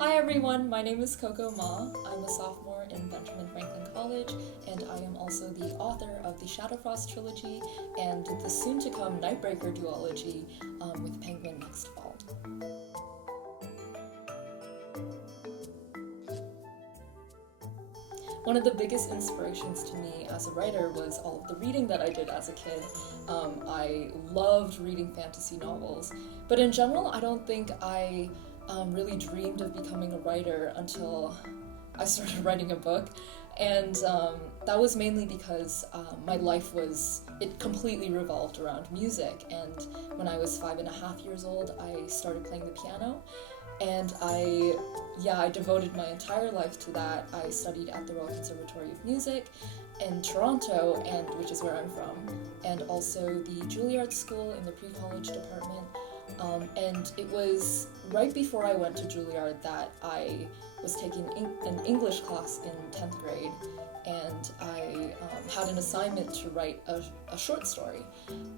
Hi everyone, my name is Coco Ma. I'm a sophomore in Benjamin Franklin College, and I am also the author of the Shadowfrost trilogy and the soon-to-come Nightbreaker duology with Penguin next fall. One of the biggest inspirations to me as a writer was all of the reading that I did as a kid. I loved reading fantasy novels, but in general, I don't think I really dreamed of becoming a writer until I started writing a book. And that was mainly because my life it completely revolved around music. And when I was 5.5 years old, I started playing the piano. And I devoted my entire life to that. I studied at the Royal Conservatory of Music in Toronto, which is where I'm from, and also the Juilliard School in the pre-college department. And it was right before I went to Juilliard that I was taking an English class in 10th grade, and I had an assignment to write a short story.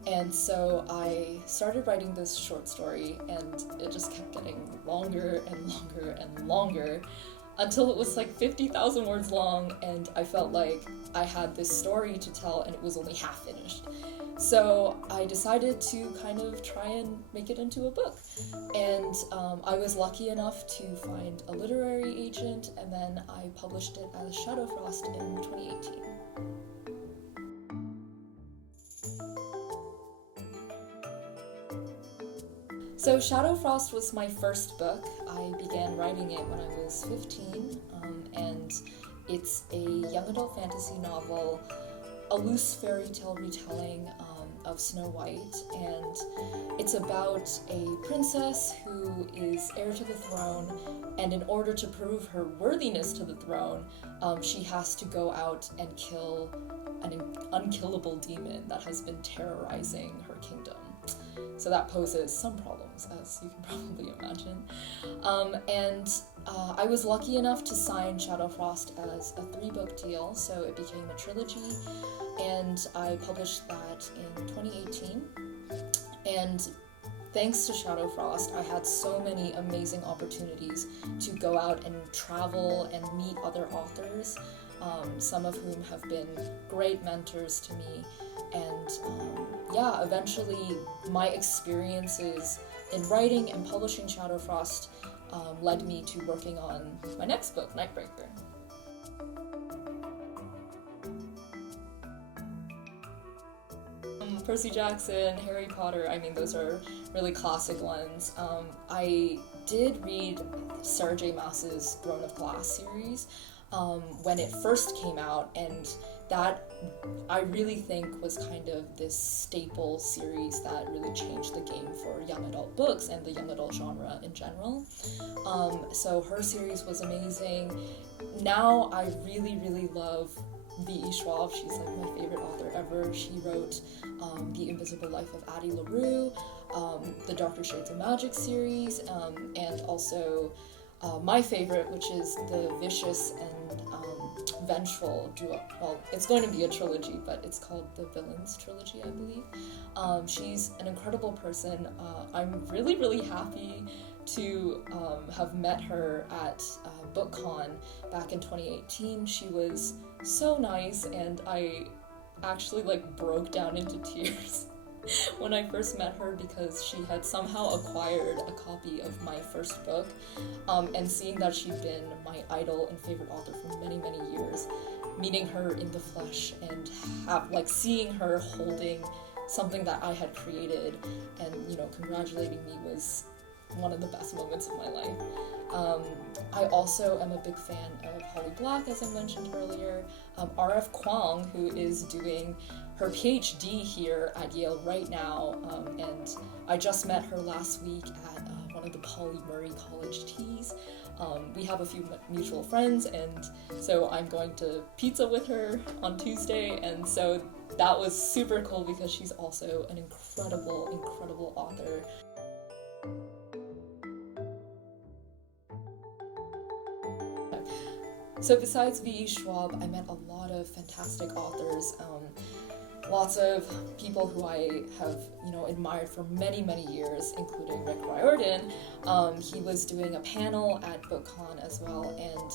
And so I started writing this short story, and it just kept getting longer and longer and longer until it was like 50,000 words long, and I felt like I had this story to tell and it was only half finished. So I decided to kind of try and make it into a book. And I was lucky enough to find a literary agent, and then I published it as Shadowfrost in 2018. So Shadowfrost was my first book. I began writing it when I was 15, and it's a young adult fantasy novel, a loose fairy tale retelling of Snow White, and it's about a princess who is heir to the throne, and in order to prove her worthiness to the throne, she has to go out and kill an unkillable demon that has been terrorizing her kingdom. So that poses some problems, as you can probably imagine. I was lucky enough to sign Shadowfrost as a 3-book deal, so it became a trilogy, and I published that in 2018. And thanks to Shadowfrost, I had so many amazing opportunities to go out and travel and meet other authors, some of whom have been great mentors to me. And eventually my experiences in writing and publishing Shadowfrost led me to working on my next book, Nightbreaker. Percy Jackson, Harry Potter, those are really classic ones. I did read Sarah J. Maas's Throne of Glass series when it first came out, and that I really think was kind of this staple series that really changed the game for young adult books and the young adult genre in general. So her series was amazing. Now I really, really love V.E. Schwab. She's like my favorite author ever. She wrote The Invisible Life of Addie LaRue, the Darker Shades of Magic series, and also my favorite, which is the Vicious and Vengeful duo. Well, it's going to be a trilogy, but it's called the Villains trilogy, I believe. She's an incredible person. I'm really, really happy to have met her at BookCon back in 2018. She was so nice, and I actually broke down into tears when I first met her, because she had somehow acquired a copy of my first book, and seeing that she'd been my idol and favorite author for many, many years, meeting her in the flesh and seeing her holding something that I had created and congratulating me was one of the best moments of my life. I also am a big fan of Holly Black, as I mentioned earlier. R.F. Kwong, who is doing her PhD here at Yale right now, and I just met her last week at one of the Polly Murray College teas. We have a few mutual friends, and so I'm going to pizza with her on Tuesday, and so that was super cool because she's also an incredible, incredible author. So besides V.E. Schwab, I met a lot of fantastic authors. lots of people who I have, admired for many, many years, including Rick Riordan. He was doing a panel at BookCon as well, and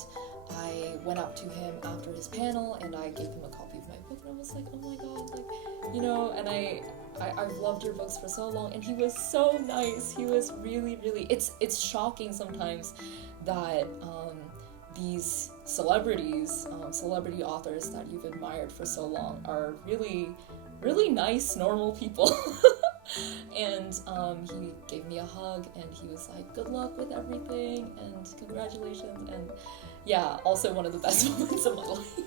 I went up to him after his panel and I gave him a copy of my book, and I was like, oh my god, and I've loved your books for so long, and he was so nice. He was really, really, it's shocking sometimes that these celebrities, celebrity authors that you've admired for so long are really, really nice, normal people. And he gave me a hug, and he was like, good luck with everything, and congratulations, and yeah, also one of the best moments of my life.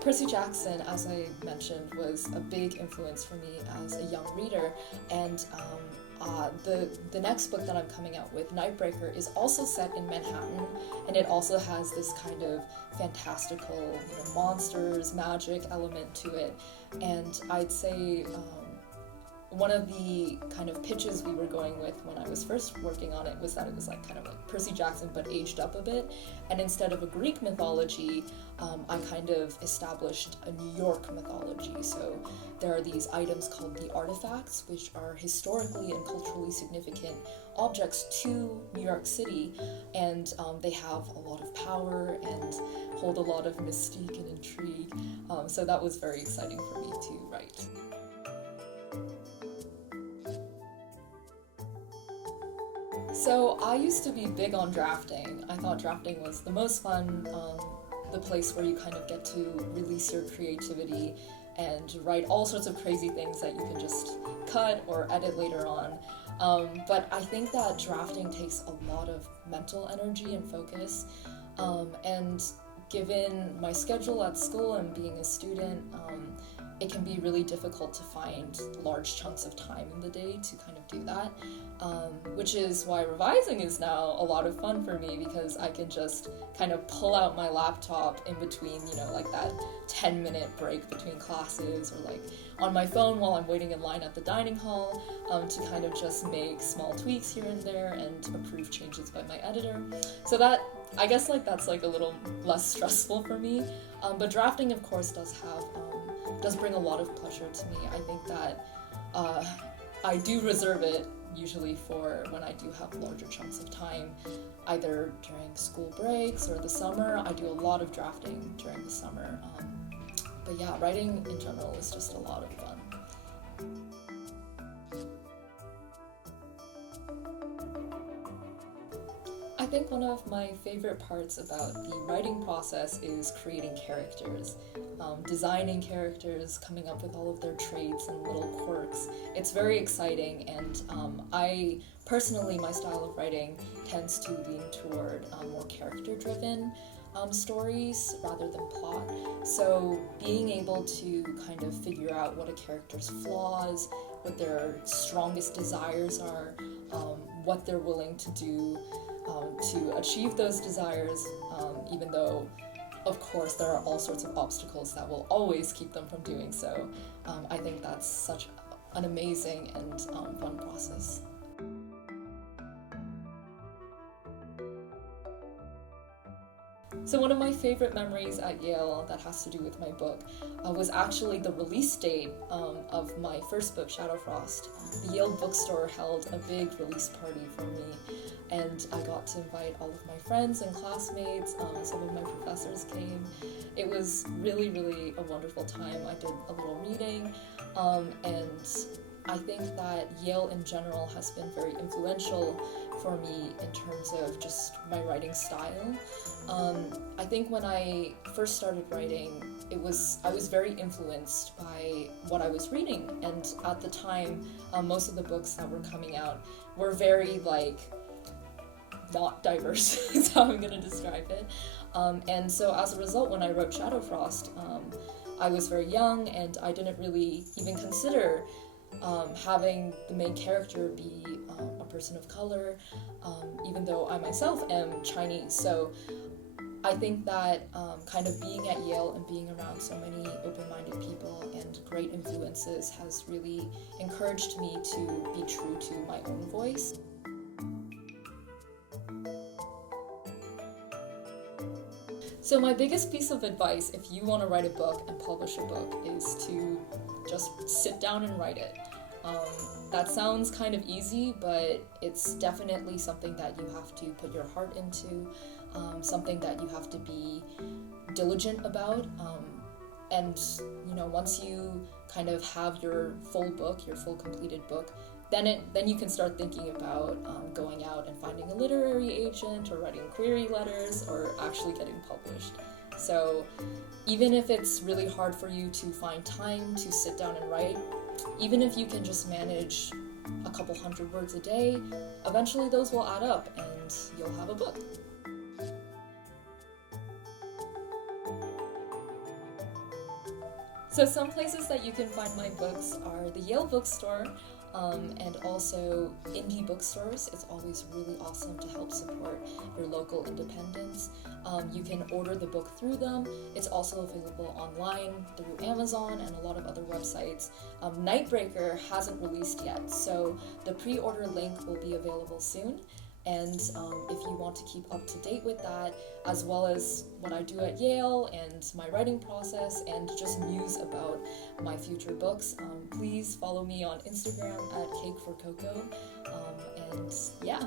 Percy Jackson, as I mentioned, was a big influence for me as a young reader, and the next book that I'm coming out with, Nightbreaker, is also set in Manhattan, and it also has this kind of fantastical, monsters, magic element to it, and I'd say one of the kind of pitches we were going with when I was first working on it was that it was kind of like Percy Jackson but aged up a bit, and instead of a Greek mythology, I kind of established a New York mythology. So there are these items called the artifacts, which are historically and culturally significant objects to New York City, and they have a lot of power and hold a lot of mystique and intrigue. So that was very exciting for me to write. So I used to be big on drafting. I thought drafting was the most fun, the place where you kind of get to release your creativity and write all sorts of crazy things that you can just cut or edit later on. But I think that drafting takes a lot of mental energy and focus, and given my schedule at school and being a student, it can be really difficult to find large chunks of time in the day to kind of do that, which is why revising is now a lot of fun for me, because I can just kind of pull out my laptop in between, that 10-minute break between classes, or on my phone while I'm waiting in line at the dining hall, to kind of just make small tweaks here and there and approve changes by my editor. So that, I guess that's a little less stressful for me, but drafting of course does bring a lot of pleasure to me. I think that I do reserve it usually for when I do have larger chunks of time, either during school breaks or the summer. I do a lot of drafting during the summer. But yeah, writing in general is just a lot of fun. I think one of my favorite parts about the writing process is creating characters, designing characters, coming up with all of their traits and little quirks. It's very exciting, and I personally, my style of writing tends to lean toward more character-driven stories rather than plot. So being able to kind of figure out what a character's flaws, what their strongest desires are, what they're willing to do to achieve those desires, even though, of course, there are all sorts of obstacles that will always keep them from doing so. I think that's such an amazing and fun process. So one of my favorite memories at Yale that has to do with my book was actually the release date of my first book, Shadowfrost. The Yale bookstore held a big release party for me, and I got to invite all of my friends and classmates. Some of my professors came. It was really, really a wonderful time. I did a little reading, and I think that Yale in general has been very influential for me in terms of just my writing style. I think when I first started writing, I was very influenced by what I was reading, and at the time, most of the books that were coming out were very not diverse, is how I'm going to describe it. And so as a result, when I wrote Shadowfrost, I was very young, and I didn't really even consider having the main character be a person of color, even though I myself am Chinese. So I think that kind of being at Yale and being around so many open-minded people and great influences has really encouraged me to be true to my own voice. So my biggest piece of advice, if you want to write a book and publish a book, is to just sit down and write it. That sounds kind of easy, but it's definitely something that you have to put your heart into, something that you have to be diligent about. And once you kind of have your full book, your full completed book, then you can start thinking about going out and finding a literary agent or writing query letters or actually getting published. So even if it's really hard for you to find time to sit down and write, even if you can just manage a couple hundred words a day, eventually those will add up and you'll have a book. So some places that you can find my books are the Yale bookstore, and also indie bookstores. It's always really awesome to help support your local independents. You can order the book through them. It's also available online through Amazon and a lot of other websites. Nightbreaker hasn't released yet, so the pre-order link will be available soon. And if you want to keep up to date with that, as well as what I do at Yale and my writing process and just news about my future books, please follow me on Instagram at Cake for Coco. And yeah.